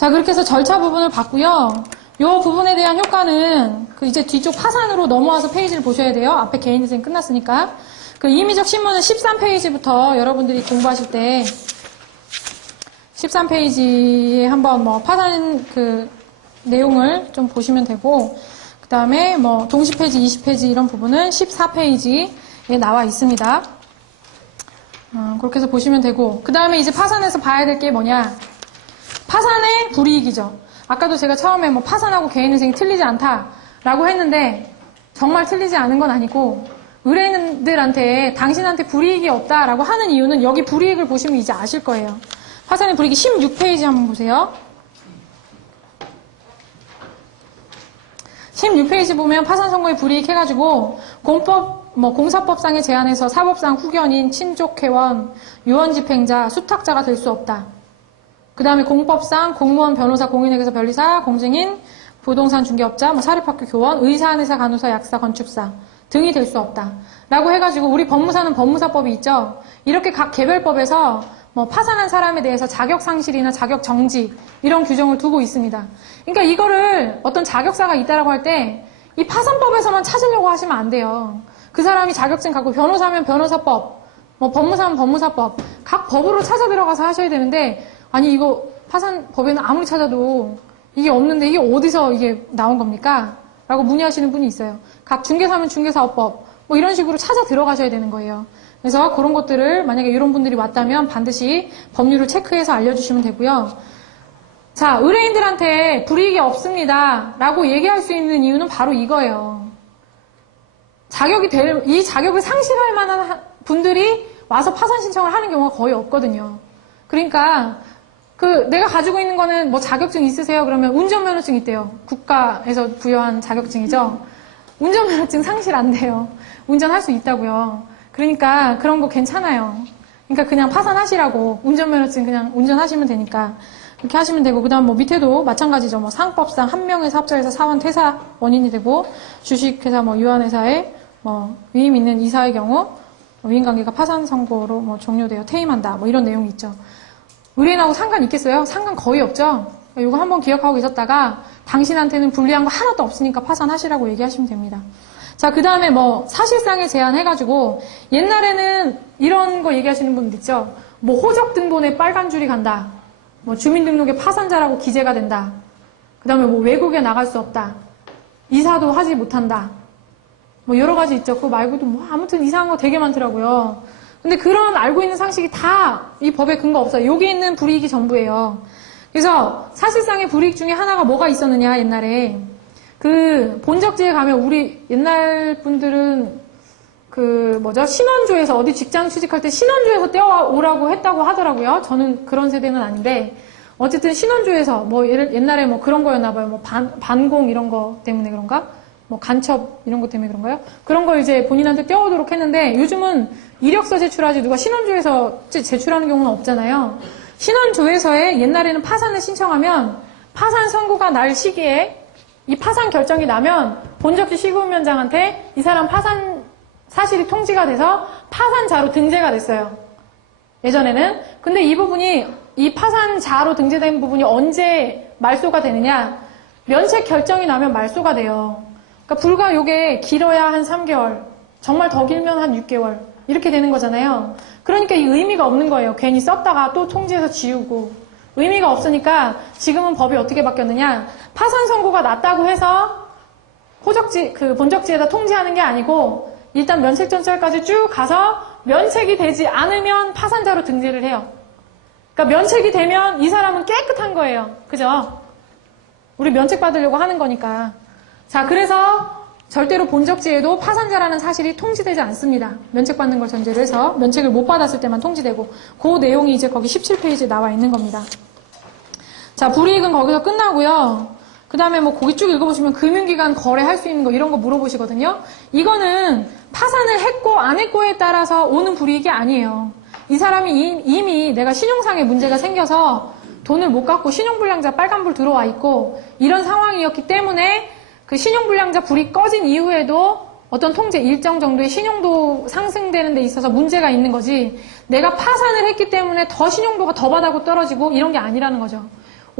자, 그렇게 해서 절차 부분을 봤고요. 이 부분에 대한 효과는 그 이제 뒤쪽 파산으로 넘어와서 페이지를 보셔야 돼요. 앞에 개인위생 끝났으니까. 그 임의적 신문은 13페이지부터 여러분들이 공부하실 때 13페이지에 한번 뭐 파산 그 내용을 좀 보시면 되고, 그 다음에 뭐 동시페이지, 20페이지 이런 부분은 14페이지에 나와 있습니다. 그렇게 해서 보시면 되고, 그 다음에 이제 파산에서 봐야 될 게 뭐냐. 파산의 불이익이죠. 아까도 제가 처음에 뭐 파산하고 개인위생이 틀리지 않다라고 했는데, 정말 틀리지 않은 건 아니고, 의뢰인들한테 당신한테 불이익이 없다라고 하는 이유는 여기 불이익을 보시면 이제 아실 거예요. 파산의 불이익이 16페이지 한번 보세요. 16페이지 보면 파산 선고의 불이익 해가지고 공사법상의 제한에서 사법상 후견인, 친족회원, 유언집행자, 수탁자가 될 수 없다. 그 다음에 공법상 공무원, 변호사, 공인회계사, 변리사, 공증인, 부동산 중개업자, 사립학교 교원, 의사, 한의사, 간호사, 약사, 건축사 등이 될 수 없다. 라고 해가지고 우리 법무사는 법무사법이 있죠. 이렇게 각 개별법에서 파산한 사람에 대해서 자격 상실이나 자격 정지 이런 규정을 두고 있습니다. 그러니까 이거를 어떤 자격사가 있다라고 할 때 이 파산법에서만 찾으려고 하시면 안 돼요. 그 사람이 자격증 갖고 변호사면 변호사법, 법무사면 법무사법 각 법으로 찾아 들어가서 하셔야 되는데, 아니 이거 파산법에는 아무리 찾아도 이게 없는데 이게 어디서 이게 나온 겁니까? 라고 문의하시는 분이 있어요. 각 중개사면 중개사업법 이런 식으로 찾아 들어가셔야 되는 거예요. 그래서 그런 것들을 만약에 이런 분들이 왔다면 반드시 법률을 체크해서 알려주시면 되고요. 자, 의뢰인들한테 불이익이 없습니다 라고 얘기할 수 있는 이유는 바로 이거예요. 이 자격을 상실할 만한 분들이 와서 파산 신청을 하는 경우가 거의 없거든요. 그러니까 내가 가지고 있는 거는 자격증 있으세요? 그러면 운전면허증 있대요. 국가에서 부여한 자격증이죠. 운전면허증 상실 안 돼요. 운전할 수 있다고요. 그러니까 그런 거 괜찮아요. 그러니까 그냥 파산하시라고, 운전면허증 그냥 운전하시면 되니까 이렇게 하시면 되고, 그 다음 밑에도 마찬가지죠. 상법상 한 명의 사업자에서 사원 퇴사 원인이 되고, 주식회사 유한회사에 위임 있는 이사의 경우 위임관계가 파산 선고로 종료되어 퇴임한다 이런 내용이 있죠. 의뢰인하고 상관 있겠어요? 상관 거의 없죠. 이거 한번 기억하고 계셨다가 당신한테는 불리한 거 하나도 없으니까 파산하시라고 얘기하시면 됩니다. 자, 그 다음에 사실상의 제한 해가지고, 옛날에는 이런 거 얘기하시는 분들 있죠. 호적등본에 빨간 줄이 간다. 주민등록에 파산자라고 기재가 된다. 그 다음에 외국에 나갈 수 없다. 이사도 하지 못한다. 여러 가지 있죠. 그거 말고도 아무튼 이상한 거 되게 많더라고요. 근데 그런 알고 있는 상식이 다 이 법에 근거 없어요. 여기 있는 불이익이 전부예요. 그래서 사실상의 불이익 중에 하나가 뭐가 있었느냐, 옛날에. 본적지에 가면 우리 옛날 분들은 신원조에서 어디 직장 취직할 때 신원조에서 떼어오라고 했다고 하더라고요. 저는 그런 세대는 아닌데, 어쨌든 신원조에서 옛날에 그런 거였나 봐요. 반공 이런 거 때문에 그런가? 간첩 이런 것 때문에 그런가요? 그런 걸 이제 본인한테 떼어오도록 했는데, 요즘은 이력서 제출하지 누가 신원조에서 제출하는 경우는 없잖아요. 신원조에서에 옛날에는 파산을 신청하면 파산 선고가 날 시기에 이 파산 결정이 나면 본적지 시구위원장한테 이 사람 파산 사실이 통지가 돼서 파산자로 등재가 됐어요. 예전에는. 근데 이 파산자로 등재된 부분이 언제 말소가 되느냐? 면책 결정이 나면 말소가 돼요. 그러니까 불과 요게 길어야 한 3개월, 정말 더 길면 한 6개월 이렇게 되는 거잖아요. 그러니까 이 의미가 없는 거예요. 괜히 썼다가 또 통지해서 지우고. 의미가 없으니까 지금은 법이 어떻게 바뀌었느냐? 파산 선고가 났다고 해서 본적지에다 통지하는 게 아니고, 일단 면책전철까지 쭉 가서 면책이 되지 않으면 파산자로 등재를 해요. 그러니까 면책이 되면 이 사람은 깨끗한 거예요. 그죠? 우리 면책 받으려고 하는 거니까. 자, 그래서 절대로 본적지에도 파산자라는 사실이 통지되지 않습니다. 면책받는 걸 전제로 해서 면책을 못 받았을 때만 통지되고, 그 내용이 이제 거기 17페이지에 나와 있는 겁니다. 자, 불이익은 거기서 끝나고요. 그 다음에 거기 쭉 읽어보시면 금융기관 거래할 수 있는 거 이런 거 물어보시거든요. 이거는 파산을 했고 안 했고에 따라서 오는 불이익이 아니에요. 이 사람이 이미 내가 신용상의 문제가 생겨서 돈을 못 갚고 신용불량자 빨간불 들어와 있고 이런 상황이었기 때문에 그 신용불량자 불이 꺼진 이후에도 어떤 통제 일정 정도의 신용도 상승되는 데 있어서 문제가 있는 거지, 내가 파산을 했기 때문에 더 신용도가 더 바닥으로 떨어지고 이런 게 아니라는 거죠.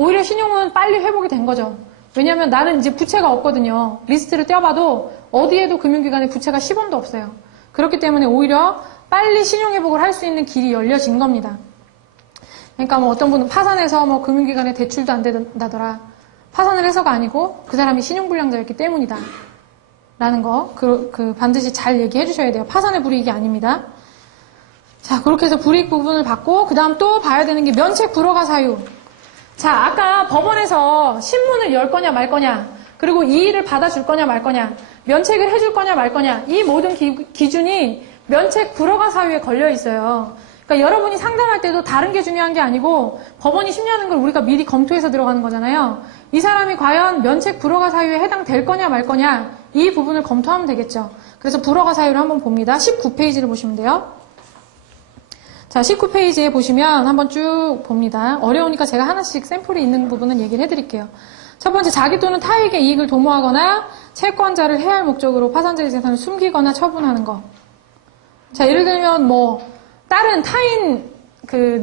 오히려 신용은 빨리 회복이 된 거죠. 왜냐하면 나는 이제 부채가 없거든요. 리스트를 떼어봐도 어디에도 금융기관에 부채가 10원도 없어요. 그렇기 때문에 오히려 빨리 신용회복을 할 수 있는 길이 열려진 겁니다. 그러니까 뭐 어떤 분은 파산해서 뭐 금융기관에 대출도 안 된다더라. 파산을 해서가 아니고 그 사람이 신용불량자였기 때문이다. 라는 거, 반드시 잘 얘기해 주셔야 돼요. 파산의 불이익이 아닙니다. 자, 그렇게 해서 불이익 부분을 받고, 그 다음 또 봐야 되는 게 면책 불허가 사유. 자, 아까 법원에서 신문을 열 거냐 말 거냐, 그리고 이의를 받아줄 거냐 말 거냐, 면책을 해줄 거냐 말 거냐, 이 모든 기준이 면책 불허가 사유에 걸려 있어요. 그러니까 여러분이 상담할 때도 다른 게 중요한 게 아니고 법원이 심리하는 걸 우리가 미리 검토해서 들어가는 거잖아요. 이 사람이 과연 면책 불허가 사유에 해당될 거냐 말 거냐 이 부분을 검토하면 되겠죠. 그래서 불허가 사유를 한번 봅니다. 19페이지를 보시면 돼요. 자, 19페이지에 보시면 한번 쭉 봅니다. 어려우니까 제가 하나씩 샘플이 있는 부분은 얘기를 해드릴게요. 첫 번째, 자기 또는 타에게 이익을 도모하거나 채권자를 해할 목적으로 파산자의 재산을 숨기거나 처분하는 거. 자, 예를 들면 뭐 다른 타인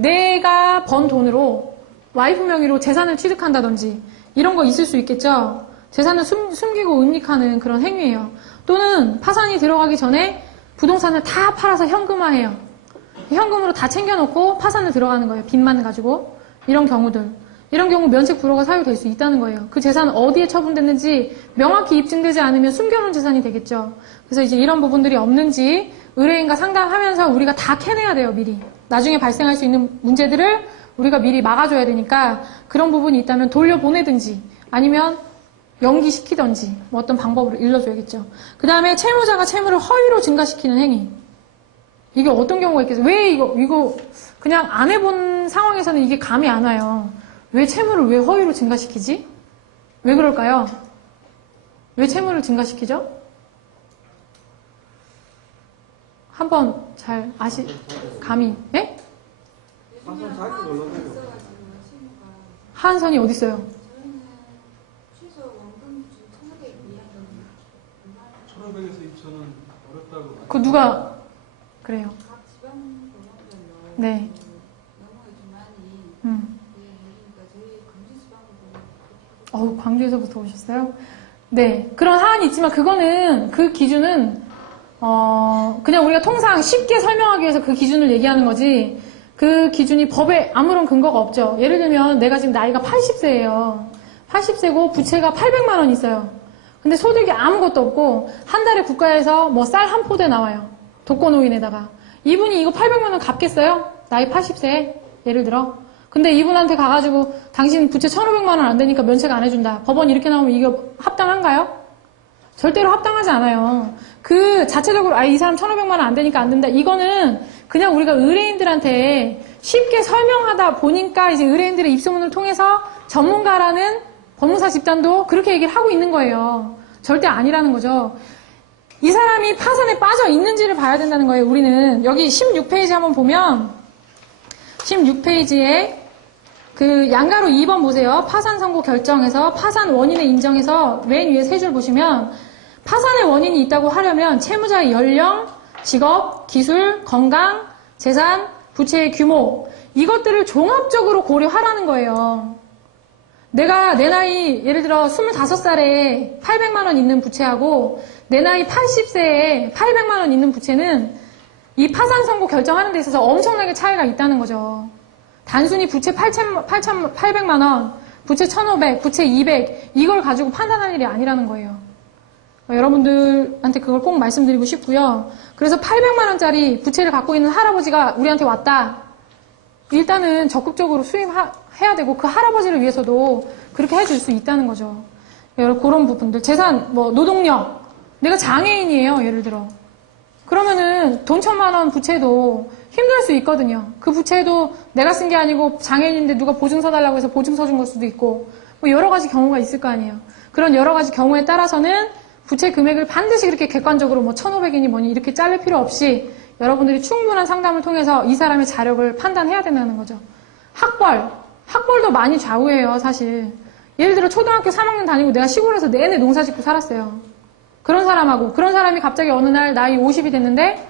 내가 번 돈으로 와이프 명의로 재산을 취득한다든지 이런 거 있을 수 있겠죠. 재산을 숨기고 은닉하는 그런 행위예요. 또는 파산이 들어가기 전에 부동산을 다 팔아서 현금화해요. 현금으로 다 챙겨놓고 파산을 들어가는 거예요. 빚만 가지고. 이런 경우들. 이런 경우 면책 불허가 사유될 수 있다는 거예요. 그 재산 어디에 처분됐는지 명확히 입증되지 않으면 숨겨놓은 재산이 되겠죠. 그래서 이제 이런 부분들이 없는지 의뢰인과 상담하면서 우리가 다 캐내야 돼요, 미리. 나중에 발생할 수 있는 문제들을 우리가 미리 막아줘야 되니까 그런 부분이 있다면 돌려보내든지 아니면 연기시키든지 뭐 어떤 방법으로 일러줘야겠죠. 그 다음에 채무자가 채무를 허위로 증가시키는 행위. 이게 어떤 경우가 있겠어요? 왜 이거 그냥 안 해본 상황에서는 이게 감이 안 와요. 왜 채무를 왜 허위로 증가시키지? 왜 그럴까요? 왜 채무를 증가시키죠? 한번 잘 감이, 예? 하한선이 어디 있어요? 그 누가 그래요? 네. 광주에서부터 오셨어요? 네. 그런 하한이 있지만 그거는 그 기준은 그냥 우리가 통상 쉽게 설명하기 위해서 그 기준을 얘기하는 거지 그 기준이 법에 아무런 근거가 없죠. 예를 들면 내가 지금 나이가 80세예요. 80세고 부채가 800만 원 있어요. 근데 소득이 아무것도 없고 한 달에 국가에서 뭐 쌀 한 포대 나와요. 독거노인에다가. 이분이 이거 800만 원 갚겠어요? 나이 80세에? 예를 들어. 근데 이분한테 가가지고 당신 부채 1,500만 원 안 되니까 면책 안 해준다. 법원 이렇게 나오면 이게 합당한가요? 절대로 합당하지 않아요. 그 자체적으로 이 사람 1,500만 원 안 되니까 안 된다. 이거는 그냥 우리가 의뢰인들한테 쉽게 설명하다 보니까 이제 의뢰인들의 입소문을 통해서 전문가라는 법무사 집단도 그렇게 얘기를 하고 있는 거예요. 절대 아니라는 거죠. 이 사람이 파산에 빠져 있는지를 봐야 된다는 거예요. 우리는 여기 16페이지 한번 보면 16페이지에 그 양가로 2번 보세요. 파산 선고 결정에서 파산 원인을 인정해서 맨 위에 세 줄 보시면 파산의 원인이 있다고 하려면 채무자의 연령, 직업, 기술, 건강, 재산, 부채의 규모 이것들을 종합적으로 고려하라는 거예요. 내가 내 나이 예를 들어 25살에 800만 원 있는 부채하고 내 나이 80세에 800만 원 있는 부채는 이 파산 선고 결정하는 데 있어서 엄청나게 차이가 있다는 거죠. 단순히 부채 800만 원, 부채 1,500, 부채 200 이걸 가지고 판단할 일이 아니라는 거예요. 여러분들한테 그걸 꼭 말씀드리고 싶고요. 그래서 800만 원짜리 부채를 갖고 있는 할아버지가 우리한테 왔다. 일단은 적극적으로 수임해야 되고 그 할아버지를 위해서도 그렇게 해줄 수 있다는 거죠. 그런 부분들. 재산, 노동력. 내가 장애인이에요, 예를 들어. 그러면은 돈 1,000만 원 부채도 힘들 수 있거든요. 그 부채도 내가 쓴 게 아니고 장애인인데 누가 보증서 달라고 해서 보증서 준 걸 수도 있고 여러 가지 경우가 있을 거 아니에요. 그런 여러 가지 경우에 따라서는 부채 금액을 반드시 그렇게 객관적으로 1,500이니 뭐니 이렇게 자를 필요 없이 여러분들이 충분한 상담을 통해서 이 사람의 자력을 판단해야 된다는 거죠. 학벌도 많이 좌우해요, 사실. 예를 들어 초등학교 3학년 다니고 내가 시골에서 내내 농사 짓고 살았어요. 그런 사람이 갑자기 어느 날 나이 50이 됐는데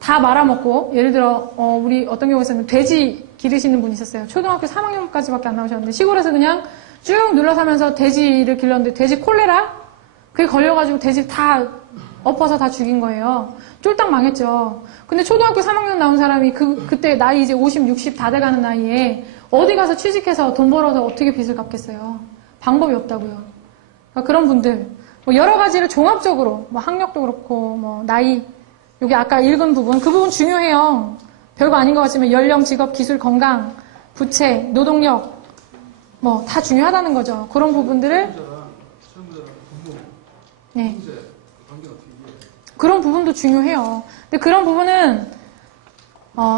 다 말아먹고 예를 들어 우리 어떤 경우에는 돼지 기르시는 분이 있었어요. 초등학교 3학년까지밖에 안 나오셨는데 시골에서 그냥 쭉 눌러서면서 돼지를 길렀는데 돼지 콜레라? 그게 걸려가지고 돼지 다 엎어서 다 죽인 거예요. 쫄딱 망했죠. 근데 초등학교 3학년 나온 사람이 그때 나이 이제 50, 60 다 돼가는 나이에 어디 가서 취직해서 돈 벌어서 어떻게 빚을 갚겠어요. 방법이 없다고요. 그러니까 그런 분들 뭐 여러 가지를 종합적으로 뭐 학력도 그렇고 뭐 나이 여기 아까 읽은 부분 그 부분 중요해요. 별거 아닌 것 같지만 연령, 직업, 기술, 건강, 부채, 노동력 뭐 다 중요하다는 거죠. 그런 부분들을 네. 그런 부분도 중요해요. 근데 그런 부분은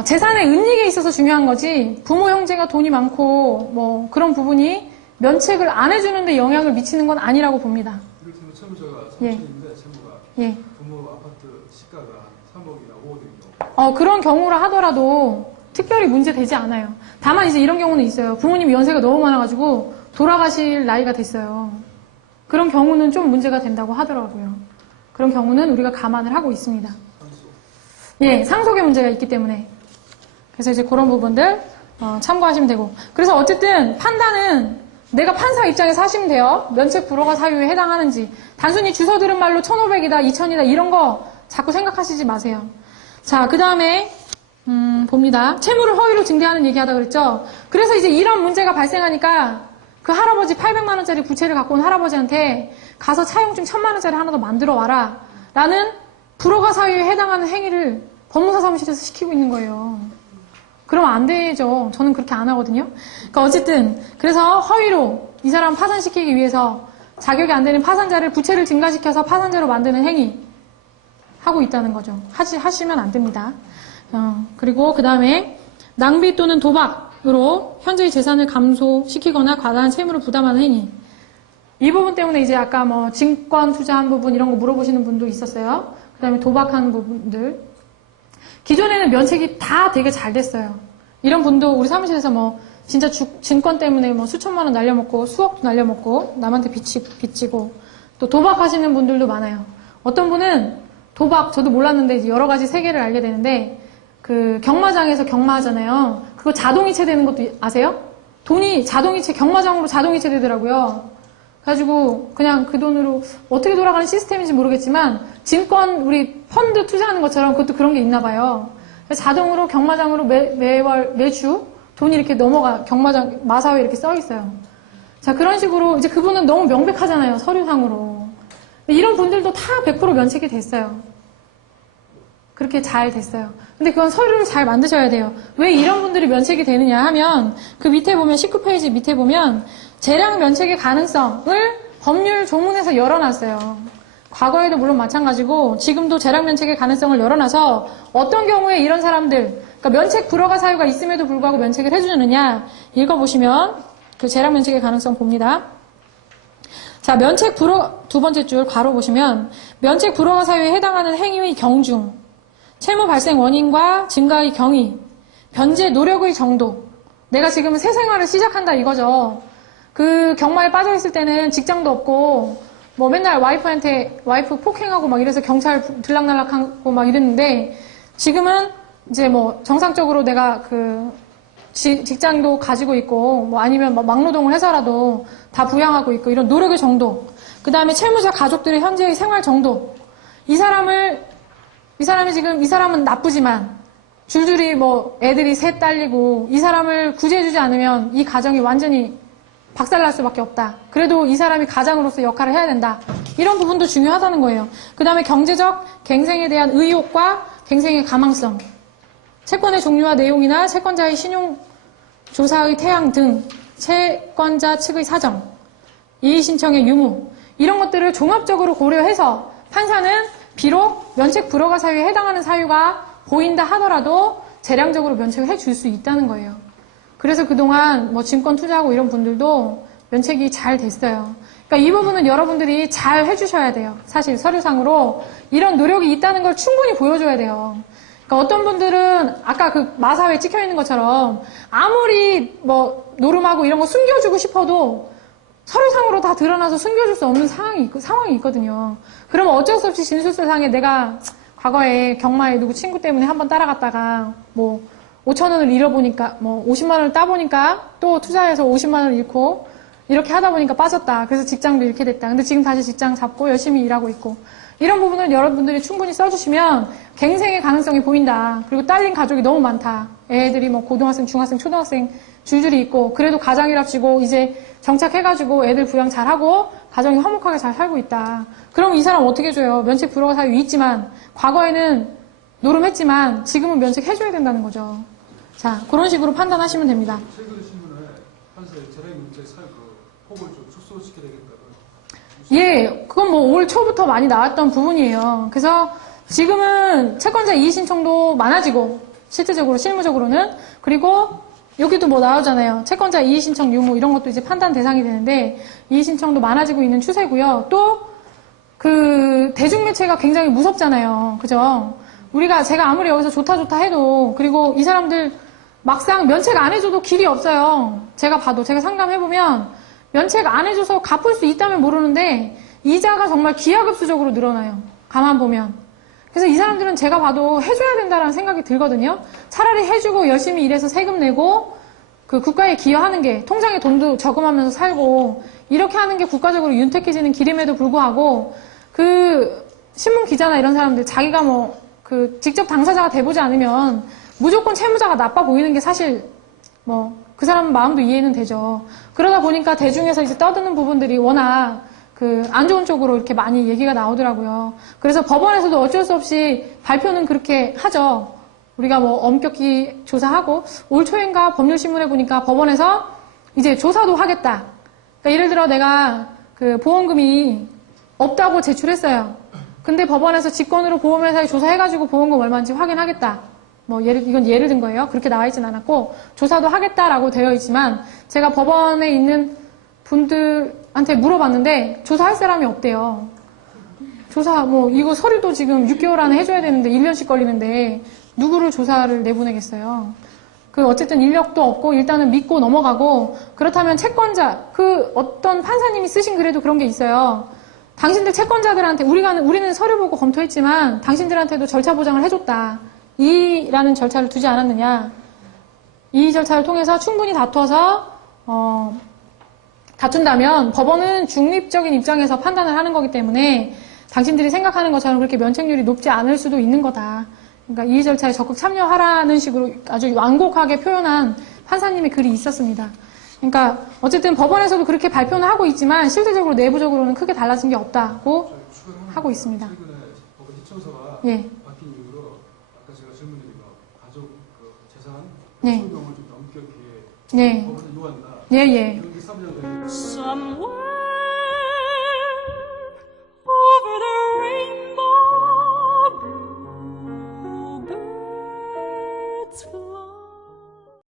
재산의 은닉에 있어서 중요한 거지 부모 형제가 돈이 많고 뭐 그런 부분이 면책을 안 해주는데 영향을 미치는 건 아니라고 봅니다. 이를테면 채무자가 3천인데 채무가 부모 아파트 시가가 3억이나 5억인 경우 그런 경우라 하더라도 특별히 문제되지 않아요. 다만 이제 이런 경우는 있어요. 부모님이 연세가 너무 많아가지고 돌아가실 나이가 됐어요. 그런 경우는 좀 문제가 된다고 하더라고요. 그런 경우는 우리가 감안을 하고 있습니다. 예, 상속의 문제가 있기 때문에. 그래서 이제 그런 부분들 참고하시면 되고. 그래서 어쨌든 판단은 내가 판사 입장에서 하시면 돼요. 면책 불허가 사유에 해당하는지. 단순히 주워 들은 말로 1,500이다, 2,000이다 이런 거 자꾸 생각하시지 마세요. 자, 그 다음에 봅니다. 채무를 허위로 증대하는 얘기하다 그랬죠. 그래서 이제 이런 문제가 발생하니까 그 할아버지 800만 원짜리 부채를 갖고 온 할아버지한테 가서 차용증 1000만 원짜리 하나 더 만들어 와라 라는 불허가 사유에 해당하는 행위를 법무사 사무실에서 시키고 있는 거예요. 그러면 안 되죠. 저는 그렇게 안 하거든요. 그러니까 어쨌든 그래서 허위로 이 사람 파산시키기 위해서 자격이 안 되는 파산자를 부채를 증가시켜서 파산자로 만드는 행위 하고 있다는 거죠. 하시면 안 됩니다. 그리고 그 다음에 낭비 또는 도박으로 현재의 재산을 감소시키거나 과다한 채무를 부담하는 행위. 이 부분 때문에 이제 아까 뭐 증권 투자한 부분 이런 거 물어보시는 분도 있었어요. 그 다음에 도박하는 부분들. 기존에는 면책이 다 되게 잘 됐어요. 이런 분도 우리 사무실에서 뭐 진짜 증권 때문에 뭐 수천만 원 날려먹고 수억도 날려먹고 남한테 빚지고 또 도박하시는 분들도 많아요. 어떤 분은 도박 저도 몰랐는데 이제 여러 가지 세계를 알게 되는데 그 경마장에서 경마하잖아요. 그거 자동이체 되는 것도 아세요? 돈이 자동이체 경마장으로 자동이체 되더라고요. 그래가지고 그냥 그 돈으로 어떻게 돌아가는 시스템인지 모르겠지만 증권 우리 펀드 투자하는 것처럼 그것도 그런 게 있나 봐요. 그래서 자동으로 경마장으로 매주 돈이 이렇게 넘어가 경마장 마사회에 이렇게 써 있어요. 자 그런 식으로 이제 그분은 너무 명백하잖아요. 서류상으로. 이런 분들도 다 100% 면책이 됐어요. 그렇게 잘 됐어요. 근데 그건 서류를 잘 만드셔야 돼요. 왜 이런 분들이 면책이 되느냐 하면 그 밑에 보면 19페이지 밑에 보면 재량 면책의 가능성을 법률 조문에서 열어놨어요. 과거에도 물론 마찬가지고 지금도 재량 면책의 가능성을 열어놔서 어떤 경우에 이런 사람들 그러니까 면책 불허가 사유가 있음에도 불구하고 면책을 해주느냐 읽어보시면 그 재량 면책의 가능성 봅니다. 자, 면책 불허 두 번째 줄 괄호 보시면 면책 불허가 사유에 해당하는 행위의 경중 채무 발생 원인과 증가의 경위 변제 노력의 정도 내가 지금 새 생활을 시작한다 이거죠. 그 경마에 빠져있을 때는 직장도 없고 뭐 맨날 와이프 폭행하고 막 이래서 경찰 들락날락하고 막 이랬는데 지금은 이제 뭐 정상적으로 내가 그 직장도 가지고 있고 뭐 아니면 뭐 막노동을 해서라도 다 부양하고 있고 이런 노력의 정도 그 다음에 채무자 가족들의 현재의 생활 정도 이 사람은 나쁘지만 줄줄이 뭐 애들이 셋 딸리고 이 사람을 구제해주지 않으면 이 가정이 완전히 박살날 수밖에 없다. 그래도 이 사람이 가장으로서 역할을 해야 된다. 이런 부분도 중요하다는 거예요. 그 다음에 경제적 갱생에 대한 의욕과 갱생의 가망성, 채권의 종류와 내용이나 채권자의 신용조사의 태양 등 채권자 측의 사정, 이의신청의 유무 이런 것들을 종합적으로 고려해서 판사는 비록 면책 불허가 사유에 해당하는 사유가 보인다 하더라도 재량적으로 면책을 해줄 수 있다는 거예요. 그래서 그동안 뭐 증권 투자하고 이런 분들도 면책이 잘 됐어요. 그러니까 이 부분은 여러분들이 잘 해주셔야 돼요. 사실 서류상으로 이런 노력이 있다는 걸 충분히 보여줘야 돼요. 그러니까 어떤 분들은 아까 그 마사회에 찍혀있는 것처럼 아무리 뭐 노름하고 이런 거 숨겨주고 싶어도 서류상으로 다 드러나서 숨겨줄 수 없는 상황이 있거든요. 그러면 어쩔 수 없이 진술서상에 내가 과거에 경마에 누구 친구 때문에 한번 따라갔다가 뭐 5천 원을 잃어보니까, 뭐 50만 원을 따보니까 또 투자해서 50만 원을 잃고, 이렇게 하다 보니까 빠졌다. 그래서 직장도 이렇게 됐다. 근데 지금 다시 직장 잡고 열심히 일하고 있고. 이런 부분을 여러분들이 충분히 써주시면 갱생의 가능성이 보인다. 그리고 딸린 가족이 너무 많다. 애들이 뭐 고등학생, 중학생, 초등학생 줄줄이 있고, 그래도 가장이랍시고 이제 정착해가지고 애들 부양 잘하고 가정이 화목하게 잘 살고 있다. 그럼 이 사람 어떻게 해줘요? 면책 불허가 사유 있지만, 과거에는 노름했지만 지금은 면책해줘야 된다는 거죠. 자, 그런 식으로 판단하시면 됩니다. 최근에 신문에 판사의 재량이 문제 사유 폭을 좀 축소시켜야 되겠다고. 예, 그건 뭐 올 초부터 많이 나왔던 부분이에요. 그래서 지금은 채권자 이의 신청도 많아지고, 실질적으로, 실무적으로는. 그리고 여기도 뭐 나오잖아요. 채권자 이의 신청 유무 이런 것도 이제 판단 대상이 되는데, 이의 신청도 많아지고 있는 추세고요. 또, 대중매체가 굉장히 무섭잖아요. 그죠? 제가 아무리 여기서 좋다 해도, 그리고 이 사람들 막상 면책 안 해줘도 길이 없어요. 제가 상담해보면, 면책 안 해줘서 갚을 수 있다면 모르는데 이자가 정말 기하급수적으로 늘어나요. 가만 보면. 그래서 이 사람들은 제가 봐도 해줘야 된다라는 생각이 들거든요. 차라리 해주고 열심히 일해서 세금 내고 국가에 기여하는 게, 통장에 돈도 저금하면서 살고 이렇게 하는 게 국가적으로 윤택해지는 길임에도 불구하고, 신문 기자나 이런 사람들 자기가 직접 당사자가 돼보지 않으면 무조건 채무자가 나빠 보이는 게 사실 그 사람 마음도 이해는 되죠. 그러다 보니까 대중에서 이제 떠드는 부분들이 워낙 안 좋은 쪽으로 이렇게 많이 얘기가 나오더라고요. 그래서 법원에서도 어쩔 수 없이 발표는 그렇게 하죠. 우리가 엄격히 조사하고, 올 초인가 법률신문에 보니까 법원에서 이제 조사도 하겠다. 그러니까 예를 들어 내가 보험금이 없다고 제출했어요. 근데 법원에서 직권으로 보험회사에 조사해가지고 보험금 얼마인지 확인하겠다. 이건 예를 든 거예요. 그렇게 나와 있진 않았고, 조사도 하겠다라고 되어 있지만, 제가 법원에 있는 분들한테 물어봤는데, 조사할 사람이 없대요. 이거 서류도 지금 6개월 안에 해줘야 되는데, 1년씩 걸리는데, 누구를 조사를 내보내겠어요. 어쨌든 인력도 없고, 일단은 믿고 넘어가고, 그렇다면 채권자, 어떤 판사님이 쓰신 글에도 그런 게 있어요. 당신들 채권자들한테, 우리는 서류 보고 검토했지만, 당신들한테도 절차 보장을 해줬다. 이의라는 절차를 두지 않았느냐. 이의 절차를 통해서 충분히 다툰다면 법원은 중립적인 입장에서 판단을 하는 거기 때문에 당신들이 생각하는 것처럼 그렇게 면책률이 높지 않을 수도 있는 거다. 그러니까 이의 절차에 적극 참여하라는 식으로 아주 완곡하게 표현한 판사님의 글이 있었습니다. 그러니까 어쨌든 법원에서도 그렇게 발표는 하고 있지만 실질적으로 내부적으로는 크게 달라진 게 없다고 하고 있습니다. 최근에 법원 시청서가 예. 바뀐 이후로 아까 제가 질문드린 거 가족 재산 네. 소유경을 좀 엄격히 네. 법원에 요한다. 예, 예. 이런 게 3년